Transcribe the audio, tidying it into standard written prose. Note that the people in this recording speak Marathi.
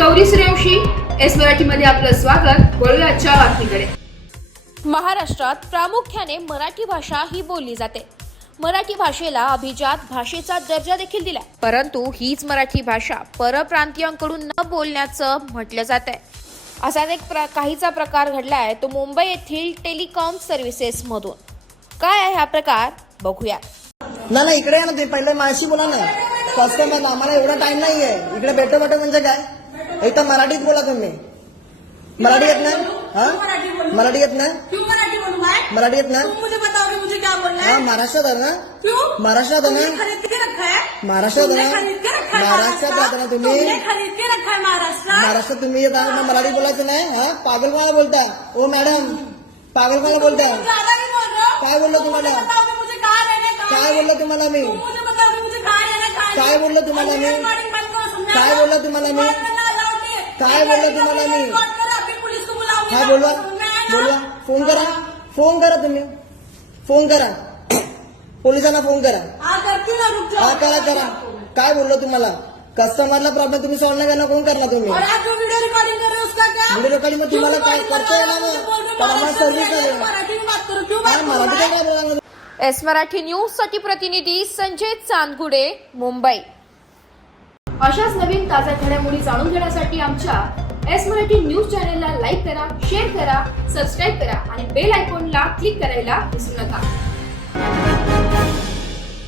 गौरी सूर्यवंशी. एस मराठीमध्ये आपलं स्वागत. वळूया आजच्या बातमीकडे. महाराष्ट्रात प्रामुख्याने मराठी भाषा ही बोलली जाते. मराठी भाषेला अभिजात भाषेचा दर्जा देखील दिला, परंतु हीच मराठी भाषा परप्रांतीयांकडून न बोलण्याचं म्हटलं जात आहे. असाच एक काहीचा प्रकार घडलाय तो मुंबई येथील टेलिकॉम सर्व्हिसेस मधून. काय आहे हा प्रकार बघूया. ना इकडे या ना, ते पहिले माझ्याशी बोला ना. कस्टमर आम्हाला एवढा टाइम नाहीये. इकडे भेटो म्हणजे काय, इथं मराठीत बोला तुम्ही. मराठी येत ना? मराठी येत ना? मराठी येत ना? महाराष्ट्रात आहे ना? महाराष्ट्रात आहे ना? महाराष्ट्रात आहे ना? महाराष्ट्रात राहता ना तुम्ही? महाराष्ट्रात तुम्ही येता ना, मराठी बोलायचं नाही. हा, पागल मला बोलता. ओ मॅडम, पागल मला बोलता. काय बोललो तुम्हाला? काय बोललो तुम्हाला मी? काय बोललो तुम्हाला मी? काय बोललो तुम्हाला मी? काय बोललो तुम्हाला मी? हा, बोलवा बोलवा. फोन करा, फोन करा तुम्ही. फोन करा, पोलिसांना फोन करा. हा, करा करा. काय बोललो तुम्हाला? कस्टमरला प्रॉब्लेम तुम्ही सॉल्व्ह नाही करणार, कोण करणार तुम्ही? व्हिडिओ रेकॉर्डिंग मग तुम्हाला काय करता येणार मग? तर आम्हाला सर्व्हिस नाही. मराठी काय बोलणार? एस मराठी न्यूज साठी प्रतिनिधी संजय चांदगुडे, मुंबई. अशाच नवीन ताज्या घडामोडी जाणून घेण्यासाठी आमच्या एस मराठी न्यूज चॅनलला लाईक करा, शेअर करा, सबस्क्राईब करा आणि बेल आयकॉनला क्लिक करायला विसरू नका.